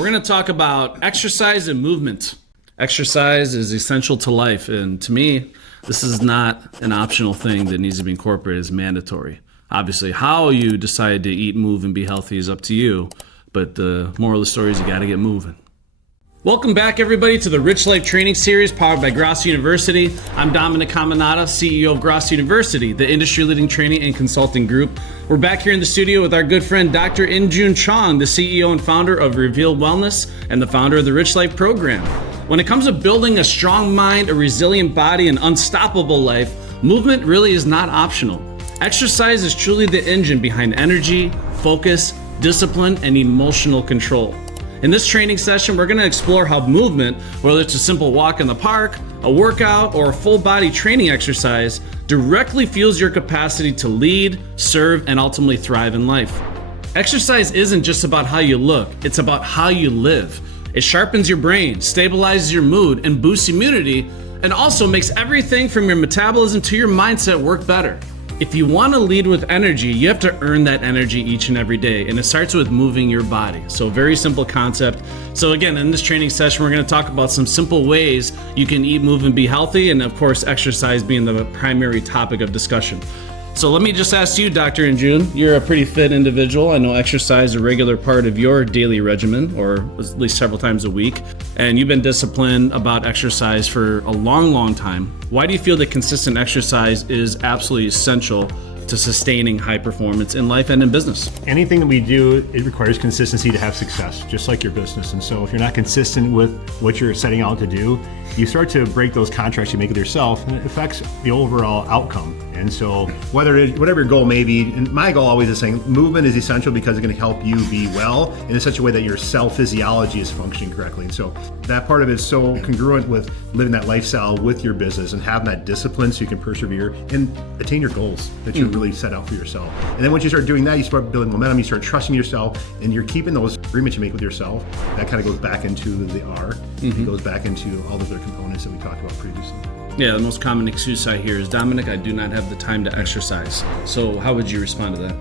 We're going to talk about exercise and movement. Exercise is essential to life, and to me, this is not an optional thing that needs to be incorporated. It's mandatory. Obviously, how you decide to eat, move, and be healthy is up to you, but the moral of the story is you got to get moving. Welcome back, everybody, to the Rich Life Training Series powered by Grosso University. I'm Dominic Caminata, CEO of Grosso University, the industry-leading training and consulting group. We're back here in the studio with our good friend, Dr. InJun Chong, the CEO and founder of Reveal Wellness and the founder of the Rich Life program. When it comes to building a strong mind, a resilient body, and unstoppable life, movement really is not optional. Exercise is truly the engine behind energy, focus, discipline, and emotional control. In this training session, we're going to explore how movement, whether it's a simple walk in the park, a workout, or a full body training exercise, directly fuels your capacity to lead, serve, and ultimately thrive in life. Exercise isn't just about how you look, it's about how you live. It sharpens your brain, stabilizes your mood, and boosts immunity, and also makes everything from your metabolism to your mindset work better. If you want to lead with energy, you have to earn that energy each and every day, and it starts with moving your body. So very simple concept. So again, in this training session, we're going to talk about some simple ways you can eat, move, and be healthy, and of course, exercise being the primary topic of discussion. So let me just ask you, Dr. InJun, you're a pretty fit individual. I know exercise is a regular part of your daily regimen, or at least several times a week, and you've been disciplined about exercise for a long, long time. Why do you feel that consistent exercise is absolutely essential to sustaining high performance in life and in business? Anything that we do, it requires consistency to have success, just like your business. And so if you're not consistent with what you're setting out to do, you start to break those contracts you make with yourself, and it affects the overall outcome. And so whatever your goal may be, and my goal always is saying movement is essential because it's going to help you be well in such a way that your cell physiology is functioning correctly. And so that part of it is so congruent with living that lifestyle with your business and having that discipline so you can persevere and attain your goals that you really set out for yourself. And then once you start doing that, you start building momentum, you start trusting yourself, and you're keeping those agreements you make with yourself. That kind of goes back into the R. It goes back into all the other components that we talked about previously. Yeah, the most common excuse I hear is, Dominic, I do not have the time to exercise. So how would you respond to that?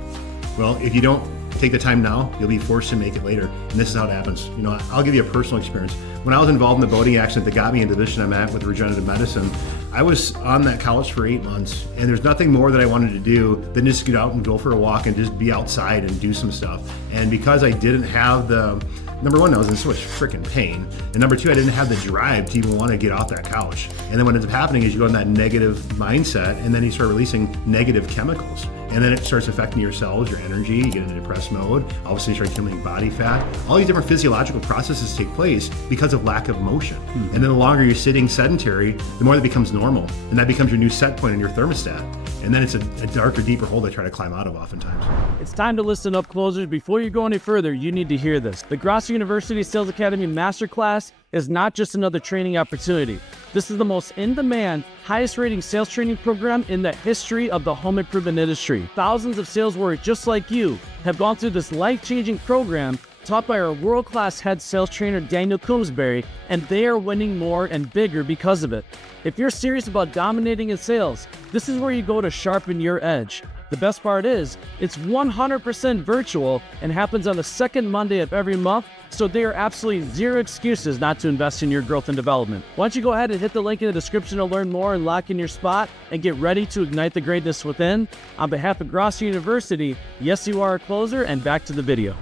Well, if you don't take the time now, you'll be forced to make it later. And this is how it happens. You know, I'll give you a personal experience. When I was involved in the boating accident that got me into the position I'm at with regenerative medicine, I was on that couch for 8 months, and there's nothing more that I wanted to do than just get out and go for a walk and just be outside and do some stuff. And because I didn't have the number one, I was in so much freaking pain. And number two, I didn't have the drive to even want to get off that couch. And then what ends up happening is you go in that negative mindset, and then you start releasing negative chemicals. And then it starts affecting your cells, your energy, you get into depressed mode, obviously you start accumulating body fat. All these different physiological processes take place because of lack of motion. And then the longer you're sitting sedentary, the more that becomes normal. And that becomes your new set point in your thermostat. And then it's a darker, deeper hole they try to climb out of oftentimes. It's time to listen up, closers. Before you go any further, you need to hear this. The Grosso University Sales Academy Masterclass is not just another training opportunity. This is the most in-demand, highest-rating sales training program in the history of the home improvement industry. Thousands of sales warriors just like you have gone through this life-changing program taught by our world-class head sales trainer, Daniel Coombsbury, and they are winning more and bigger because of it. If you're serious about dominating in sales, this is where you go to sharpen your edge. The best part is, it's 100% virtual and happens on the second Monday of every month, so there are absolutely zero excuses not to invest in your growth and development. Why don't you go ahead and hit the link in the description to learn more and lock in your spot and get ready to ignite the greatness within. On behalf of Grosso University, yes, you are a closer, and back to the video.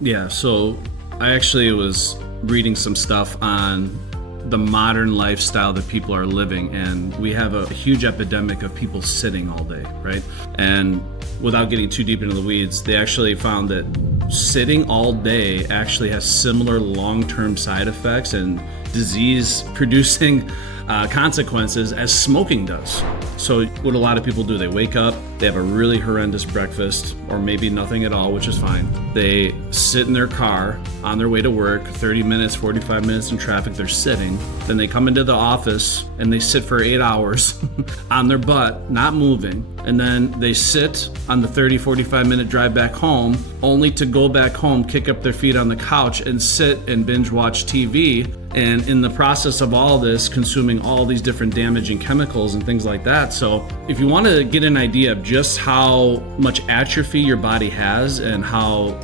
Yeah, so I actually was reading some stuff on the modern lifestyle that people are living, and we have a huge epidemic of people sitting all day, right? And without getting too deep into the weeds, they actually found that sitting all day actually has similar long-term side effects and disease-producing consequences as smoking does. So what a lot of people do, they wake up, they have a really horrendous breakfast, or maybe nothing at all, which is fine. They sit in their car on their way to work, 30 minutes, 45 minutes in traffic, they're sitting. Then they come into the office and they sit for 8 hours on their butt, not moving. And then they sit on the 30, 45 minute drive back home, only to go back home, kick up their feet on the couch and sit and binge watch TV. And in the process of all this, consuming all these different damaging chemicals and things like that. So if you want to get an idea of just how much atrophy your body has and how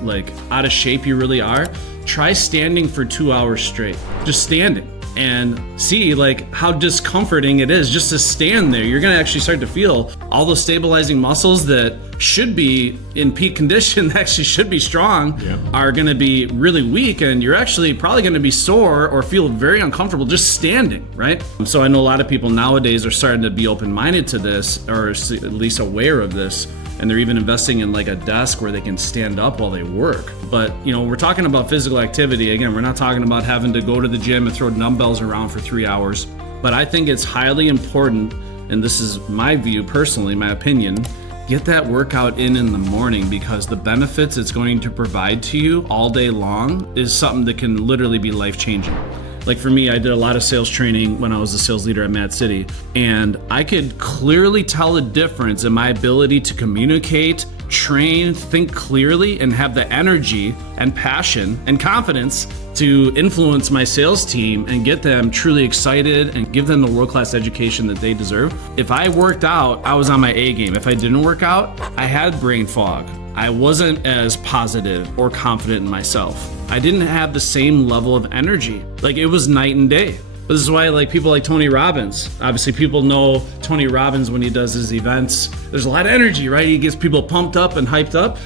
out of shape you really are, try standing for 2 hours straight, just standing, and see like how discomforting it is just to stand there. You're gonna actually start to feel all those stabilizing muscles that should be in peak condition, that actually should be strong, are gonna be really weak, and you're actually probably gonna be sore or feel very uncomfortable just standing, right? So I know a lot of people nowadays are starting to be open-minded to this, or at least aware of this, and they're even investing in like a desk where they can stand up while they work. But you know, we're talking about physical activity. Again, we're not talking about having to go to the gym and throw dumbbells around for 3 hours. But I think it's highly important, and this is my view personally, my opinion, get that workout in the morning, because the benefits it's going to provide to you all day long is something that can literally be life-changing. Like for me, I did a lot of sales training when I was a sales leader at Mad City, and I could clearly tell the difference in my ability to communicate, train, think clearly, and have the energy and passion and confidence to influence my sales team and get them truly excited and give them the world-class education that they deserve. If I worked out, I was on my A game. If I didn't work out, I had brain fog. I wasn't as positive or confident in myself. I didn't have the same level of energy. Like, it was night and day. This is why like people like Tony Robbins, obviously people know Tony Robbins when he does his events, there's a lot of energy, right? He gets people pumped up and hyped up.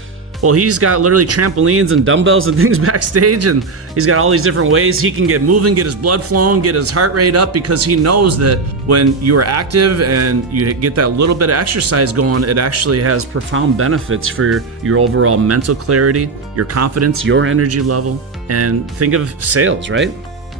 Well, he's got literally trampolines and dumbbells and things backstage, and he's got all these different ways he can get moving, get his blood flowing, get his heart rate up, because he knows that when you are active and you get that little bit of exercise going, it actually has profound benefits for your overall mental clarity, your confidence, your energy level. And think of sales, right?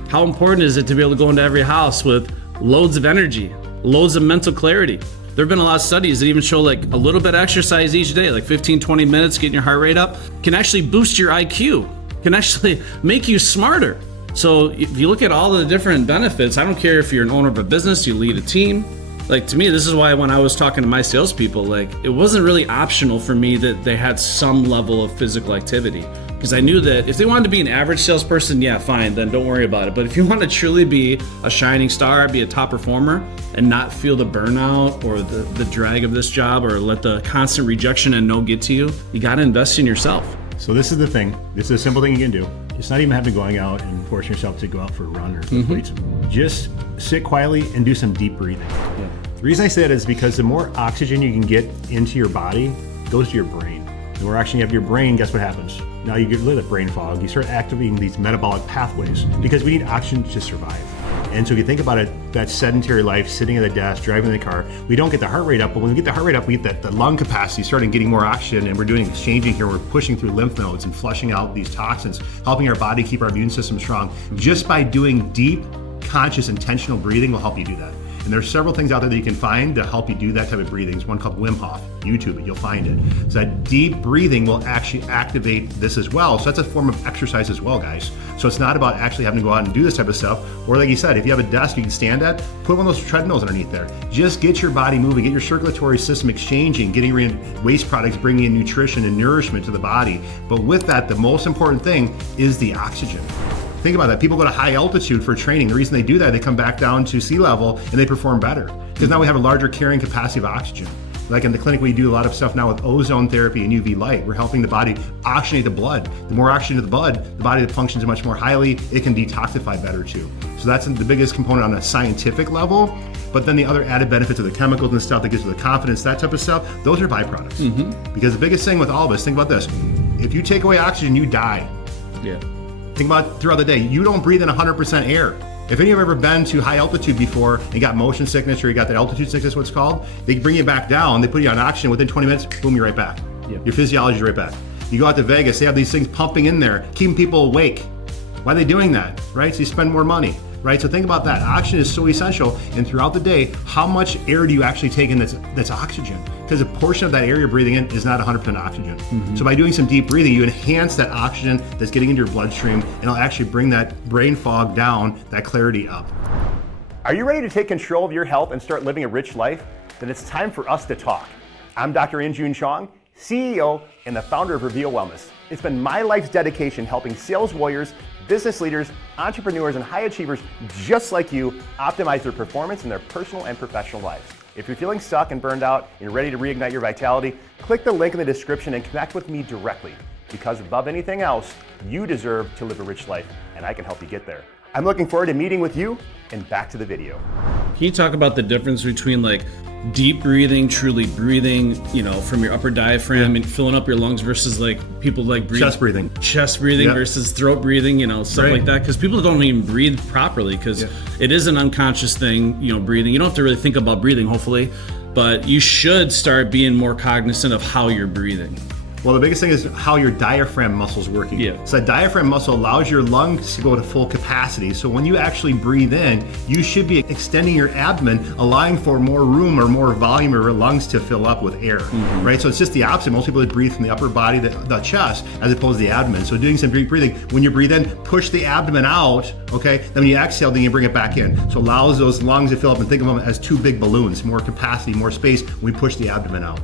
How important is it to be able to go into every house with loads of energy, loads of mental clarity? There have been a lot of studies that even show like a little bit of exercise each day, like 15, 20 minutes, getting your heart rate up, can actually boost your IQ, can actually make you smarter. So if you look at all of the different benefits, I don't care if you're an owner of a business, you lead a team. Like, to me, this is why when I was talking to my salespeople, like, it wasn't really optional for me that they had some level of physical activity. Because I knew that if they wanted to be an average salesperson, yeah, fine, then don't worry about it. But if you want to truly be a shining star, be a top performer, and not feel the burnout or the drag of this job, or let the constant rejection and no get to you, you got to invest in yourself. So this is the thing. This is a simple thing you can do. It's not even having to going out and forcing yourself to go out for a run or lift weights. Just sit quietly and do some deep breathing. Yeah. The reason I say that is because the more oxygen you can get into your body goes to your brain. The more oxygen you have to your brain, guess what happens? Now you get rid of brain fog. You start activating these metabolic pathways, because we need oxygen to survive. And so if you think about it, that sedentary life, sitting at the desk, driving the car, we don't get the heart rate up, but when we get the heart rate up, we get the lung capacity starting getting more oxygen, and we're doing exchanging here. We're pushing through lymph nodes and flushing out these toxins, helping our body keep our immune system strong. Just by doing deep, conscious, intentional breathing will help you do that. And there's several things out there that you can find to help you do that type of breathing. There's one called Wim Hof. YouTube it, you'll find it. So that deep breathing will actually activate this as well. So that's a form of exercise as well, guys. So it's not about actually having to go out and do this type of stuff. Or like you said, if you have a desk you can stand at, put one of those treadmills underneath there. Just get your body moving, get your circulatory system exchanging, getting rid of waste products, bringing in nutrition and nourishment to the body. But with that, the most important thing is the oxygen. Think about that. People go to high altitude for training. The reason they do that, they come back down to sea level and they perform better, because now we have a larger carrying capacity of oxygen. Like in the clinic, we do a lot of stuff now with ozone therapy and UV light. We're helping the body oxygenate the blood. The more oxygen to the blood, the body functions much more highly. It can detoxify better too. So that's the biggest component on a scientific level. But then the other added benefits of the chemicals and stuff that gives you the confidence, that type of stuff, those are byproducts. Because the biggest thing with all of us, think about this. If you take away oxygen, you die. Yeah. Think about throughout the day, you don't breathe in 100% air. If any of you have ever been to high altitude before and got motion sickness, or you got that altitude sickness, what's called, they bring you back down, they put you on oxygen, within 20 minutes, boom, you're right back. Yeah. Your physiology is right back. You go out to Vegas, they have these things pumping in there, keeping people awake. Why are they doing that, right? So you spend more money, right? So think about that. Oxygen is so essential, and throughout the day, how much air do you actually take in that's oxygen? Because a portion of that air you're breathing in is not 100% oxygen. So by doing some deep breathing, you enhance that oxygen that's getting into your bloodstream, and it'll actually bring that brain fog down, that clarity up. Are you ready to take control of your health and start living a rich life? Then it's time for us to talk. I'm Dr. InJun Chong, CEO and the founder of Reveal Wellness. It's been my life's dedication helping sales warriors, business leaders, entrepreneurs, and high achievers just like you optimize their performance in their personal and professional lives. If you're feeling stuck and burned out and you're ready to reignite your vitality, click the link in the description and connect with me directly. because above anything else, you deserve to live a rich life, and I can help you get there. I'm looking forward to meeting with you, and back to the video. Can you talk about the difference between like deep breathing, truly breathing, from your upper diaphragm and filling up your lungs versus like people like breathe, chest breathing versus throat breathing, stuff like that? Because people don't even breathe properly because it is an unconscious thing, breathing. You don't have to really think about breathing, hopefully, but you should start being more cognizant of how you're breathing. Well, the biggest thing is how your diaphragm muscle's working. Yeah. So that diaphragm muscle allows your lungs to go to full capacity. So when you actually breathe in, you should be extending your abdomen, allowing for more room or more volume of your lungs to fill up with air, right? So it's just the opposite. Most people breathe from the upper body, the chest, as opposed to the abdomen. So doing some deep breathing, when you breathe in, push the abdomen out, okay? Then when you exhale, then you bring it back in. So allows those lungs to fill up, and think of them as two big balloons, more capacity, more space, when we push the abdomen out.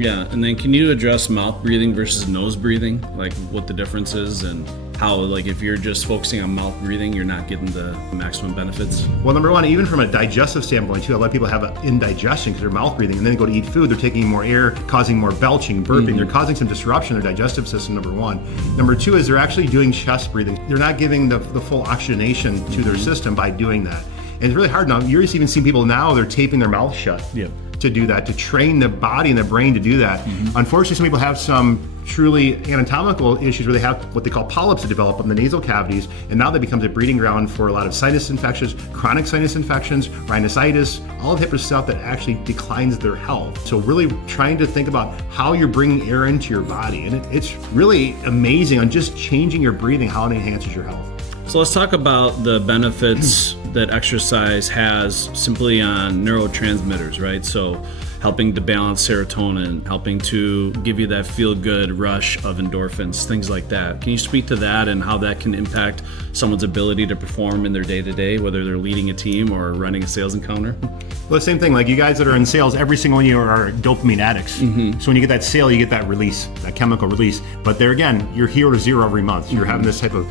Yeah, and then can you address mouth breathing versus nose breathing? Like what the difference is and how, like if you're just focusing on mouth breathing, you're not getting the maximum benefits? Well, number one, even from a digestive standpoint too, a lot of people have indigestion because they're mouth breathing, and then they go to eat food, they're taking more air, causing more belching, burping. They're causing some disruption in their digestive system, number one. Number two is they're actually doing chest breathing. They're not giving the full oxygenation to their system by doing that. And it's really hard now. You're even seeing people now, they're taping their mouth shut. Yeah. To do that, to train the body and the brain to do that. Unfortunately, some people have some truly anatomical issues where they have what they call polyps that develop in the nasal cavities, and now that becomes a breeding ground for a lot of sinus infections, chronic sinus infections, rhinosinusitis, all the type of stuff that actually declines their health. So really trying to think about how you're bringing air into your body, and it's really amazing on just changing your breathing, how it enhances your health. So let's talk about the benefits that exercise has simply on neurotransmitters, right? So helping to balance serotonin, helping to give you that feel-good rush of endorphins, things like that. Can you speak to that and how that can impact someone's ability to perform in their day-to-day, whether they're leading a team or running a sales encounter? Well, the same thing, like you guys that are in sales, every single one of you are dopamine addicts. So when you get that sale, you get that release, that chemical release. But there again, you're 0 to 0 every month. You're having this type of,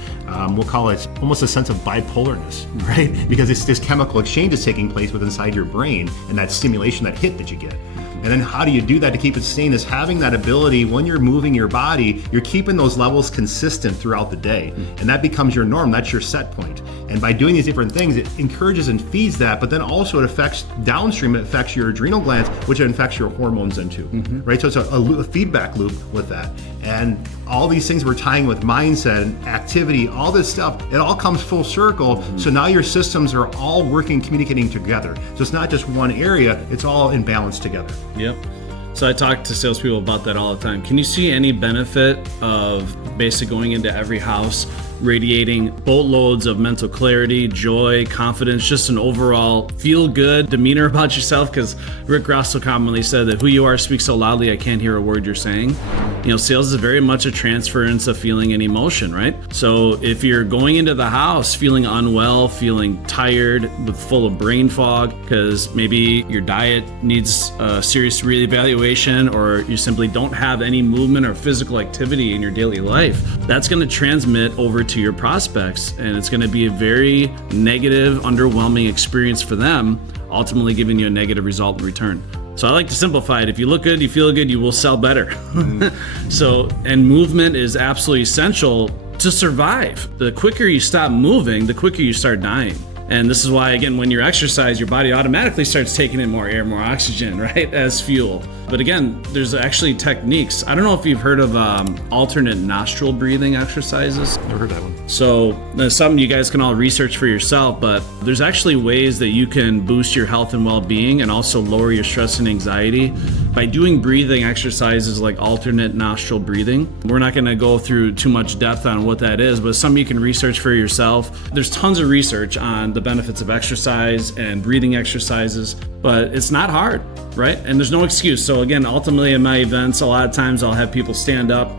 we'll call it almost a sense of bipolarness, right? Because it's this chemical exchange is taking place within inside your brain and that stimulation, that hit that you get. And then how do you do that to keep it sustained is having that ability when you're moving your body, you're keeping those levels consistent throughout the day. And that becomes your norm, that's your set point. And by doing these different things, it encourages and feeds that, but then also it affects downstream, it affects your adrenal glands, which affects your hormones then too, right? So it's a feedback loop with that. And all these things we're tying with mindset and activity, all this stuff, it all comes full circle. So now your systems are all working, communicating together. So it's not just one area, it's all in balance together. Yep. So I talk to salespeople about that all the time. Can you see any benefit of basically going into every house, radiating boatloads of mental clarity, joy, confidence, just an overall feel-good demeanor about yourself? Because Rick Grosso commonly said that who you are speaks so loudly I can't hear a word you're saying. Sales is very much a transference of feeling and emotion, right? So if you're going into the house feeling unwell, feeling tired, full of brain fog, because maybe your diet needs a serious reevaluation, or you simply don't have any movement or physical activity in your daily life, that's going to transmit over to your prospects, and it's going to be a very negative, underwhelming experience for them, ultimately giving you a negative result in return. So I like to simplify it. If you look good, you feel good, you will sell better. So, and movement is absolutely essential to survive. The quicker you stop moving, the quicker you start dying. And this is why, again, when you exercise, your body automatically starts taking in more air, more oxygen, right, as fuel. But again, there's actually techniques. I don't know if you've heard of alternate nostril breathing exercises. Never heard that one. So that's something you guys can all research for yourself, but there's actually ways that you can boost your health and well-being and also lower your stress and anxiety by doing breathing exercises like alternate nostril breathing. We're not gonna go through too much depth on what that is, but something you can research for yourself. There's tons of research on the benefits of exercise and breathing exercises, but it's not hard, right? And there's no excuse. So again, ultimately in my events, a lot of times I'll have people stand up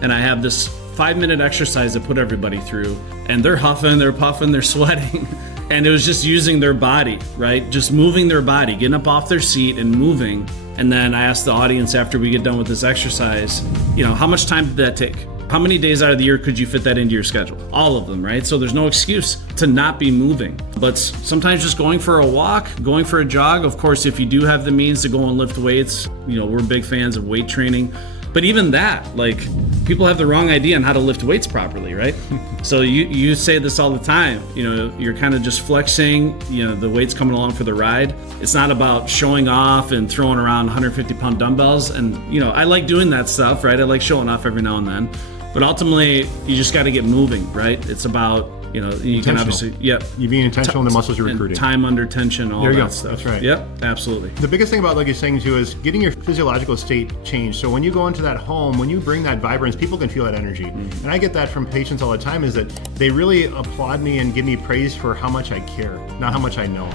and I have this 5-minute exercise to put everybody through, and they're huffing, they're puffing, they're sweating. And it was just using their body, right? Just moving their body, getting up off their seat and moving. And then I asked the audience after we get done with this exercise, how much time did that take? How many days out of the year could you fit that into your schedule? All of them, right? So there's no excuse to not be moving. But sometimes just going for a walk, going for a jog, of course, if you do have the means to go and lift weights, we're big fans of weight training. But even that, like people have the wrong idea on how to lift weights properly, right? So you say this all the time, you're kind of just flexing, the weight's coming along for the ride. It's not about showing off and throwing around 150 pound dumbbells. And, I like doing that stuff, right? I like showing off every now and then, but ultimately you just got to get moving, right? It's about, you can obviously, yep. You being intentional in the muscles you're and recruiting. time under tension, all There you that go. stuff. That's right. Yep, absolutely. The biggest thing about, like you're saying too, is getting your physiological state changed. So when you go into that home, when you bring that vibrance, people can feel that energy. And I get that from patients all the time, is that they really applaud me and give me praise for how much I care, not how much I know.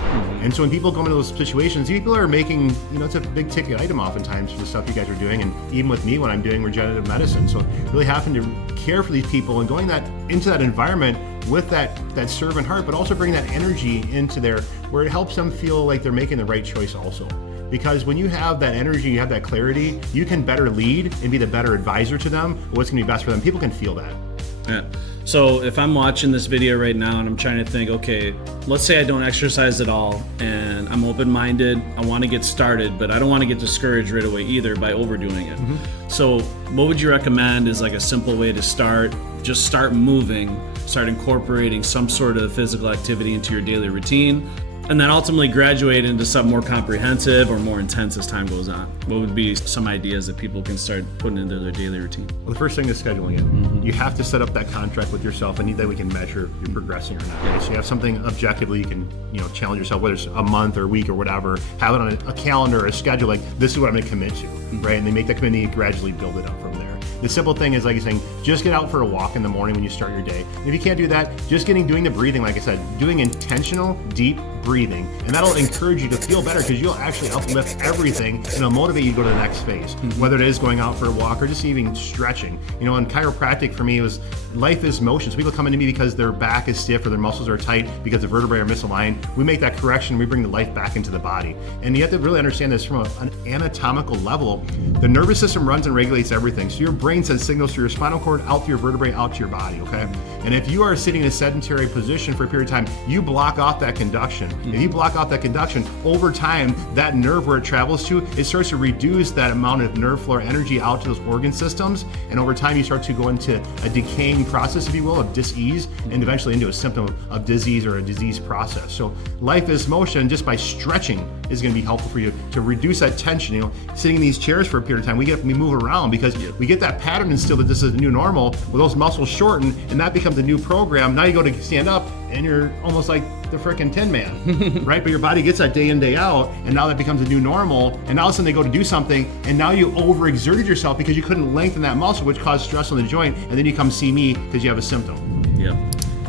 And so when people come into those situations, people are making, it's a big ticket item oftentimes for the stuff you guys are doing. And even with me when I'm doing regenerative medicine. So really having to care for these people and going into that environment with that servant heart, but also bring that energy into there where it helps them feel like they're making the right choice also. Because when you have that energy, you have that clarity, you can better lead and be the better advisor to them, what's gonna be best for them. People can feel that. Yeah. So if I'm watching this video right now and I'm trying to think, okay, let's say I don't exercise at all and I'm open-minded, I want to get started, but I don't want to get discouraged right away either by overdoing it. So what would you recommend is like a simple way to start? Just start moving, start incorporating some sort of physical activity into your daily routine, and then ultimately graduate into something more comprehensive or more intense as time goes on. What would be some ideas that people can start putting into their daily routine? Well, the first thing is scheduling it. You have to set up that contract with yourself, and that we can measure if you're progressing or not. Okay? So you have something objectively you can, challenge yourself, whether it's a month or a week or whatever. Have it on a calendar or a schedule. Like, this is what I'm going to commit to, right? And they make that commitment and gradually build it up from there. The simple thing is, like you're saying, just get out for a walk in the morning when you start your day. And if you can't do that, just doing the breathing, like I said, doing intentional, deep breathing, and that'll encourage you to feel better because you'll actually uplift everything and it'll motivate you to go to the next phase, whether it is going out for a walk or just even stretching. And chiropractic for me was life is motion. So people come into me because their back is stiff or their muscles are tight because the vertebrae are misaligned. We make that correction, we bring the life back into the body. And you have to really understand this from an anatomical level. The nervous system runs and regulates everything. So your brain sends signals through your spinal cord, out to your vertebrae, out to your body, okay? And if you are sitting in a sedentary position for a period of time, you block off that conduction. If you block off that conduction, over time, that nerve where it travels to, it starts to reduce that amount of nerve flow energy out to those organ systems. And over time, you start to go into a decaying process, if you will, of dis-ease, and eventually into a symptom of disease or a disease process. So life is motion, just by stretching is gonna be helpful for you to reduce that tension. Sitting in these chairs for a period of time, we move around because we get that pattern instilled that this is the new normal, where those muscles shorten, and that becomes the new program. Now you go to stand up, and you're almost like the frickin' Tin Man, right? But your body gets that day in, day out, and now that becomes a new normal, and now all of a sudden they go to do something, and now you overexerted yourself because you couldn't lengthen that muscle, which caused stress on the joint, and then you come see me because you have a symptom. Yep.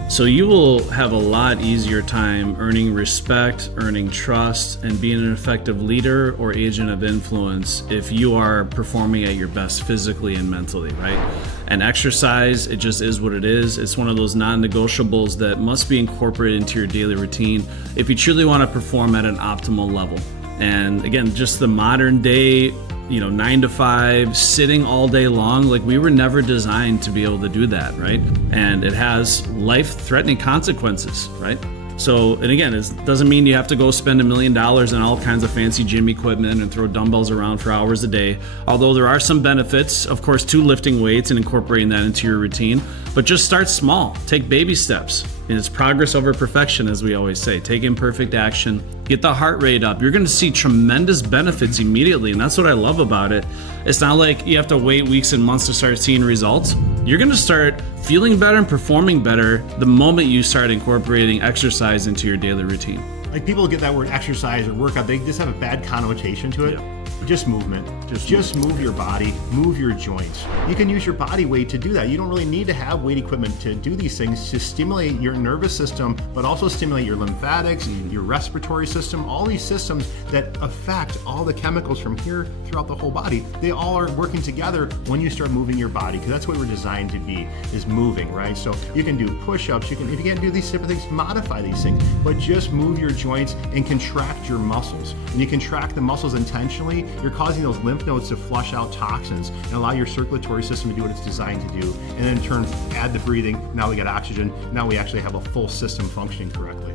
So you will have a lot easier time earning respect, earning trust, and being an effective leader or agent of influence if you are performing at your best physically and mentally, right? And exercise, it just is what it is. It's one of those non-negotiables that must be incorporated into your daily routine if you truly want to perform at an optimal level. And again, just the modern day 9 to 5, sitting all day long, like we were never designed to be able to do that, right? And it has life-threatening consequences, right? So, and again, it doesn't mean you have to go spend $1 million on all kinds of fancy gym equipment and throw dumbbells around for hours a day. Although there are some benefits, of course, to lifting weights and incorporating that into your routine. But just start small. Take baby steps. It's progress over perfection, as we always say. Take imperfect action. Get the heart rate up. You're going to see tremendous benefits immediately, and that's what I love about it. It's not like you have to wait weeks and months to start seeing results. You're going to start feeling better and performing better the moment you start incorporating exercise into your daily routine. Like, people get that word exercise or workout, they just have a bad connotation to it. Yeah. Just movement. Just move your body, move your joints. You can use your body weight to do that. You don't really need to have weight equipment to do these things, to stimulate your nervous system, but also stimulate your lymphatics, your respiratory system, all these systems that affect all the chemicals from here throughout the whole body. They all are working together when you start moving your body, because that's what we're designed to be, is moving, right? So you can do push-ups, if you can't do these different things, modify these things, but just move your joints and contract your muscles. When you contract the muscles intentionally, you're causing those lymph nodes to flush out toxins and allow your circulatory system to do what it's designed to do. And then in turn, add the breathing. Now we got oxygen. Now we actually have a full system functioning correctly.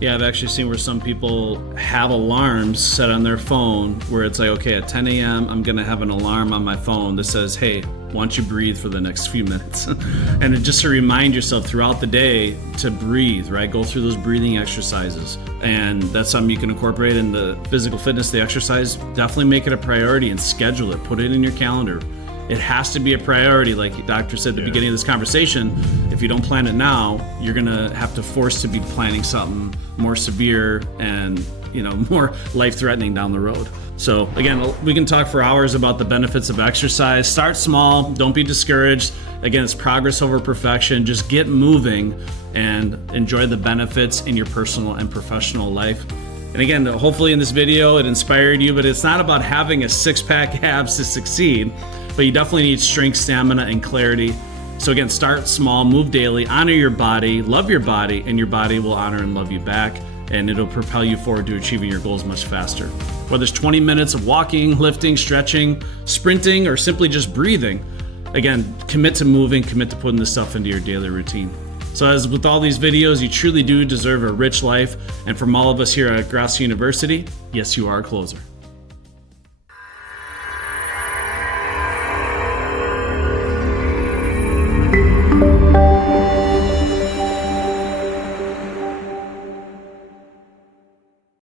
Yeah, I've actually seen where some people have alarms set on their phone where it's like, okay, at 10 a.m., I'm going to have an alarm on my phone that says, hey, why don't you breathe for the next few minutes? And just to remind yourself throughout the day to breathe, right? Go through those breathing exercises. And that's something you can incorporate in the physical fitness, the exercise. Definitely make it a priority and schedule it. Put it in your calendar. It has to be a priority. Like the doctor said at the beginning of this conversation, if you don't plan it now, you're gonna have to force to be planning something more severe and more life-threatening down the road. So again, we can talk for hours about the benefits of exercise. Start small, don't be discouraged. Again, it's progress over perfection. Just get moving and enjoy the benefits in your personal and professional life. And again, hopefully in this video it inspired you, but it's not about having a six-pack abs to succeed, but you definitely need strength, stamina, and clarity. So again, start small, move daily, honor your body, love your body, and your body will honor and love you back, and it'll propel you forward to achieving your goals much faster. Whether it's 20 minutes of walking, lifting, stretching, sprinting, or simply just breathing, again, commit to moving, commit to putting this stuff into your daily routine. So as with all these videos, you truly do deserve a rich life. And from all of us here at Grosso University, yes, you are a closer.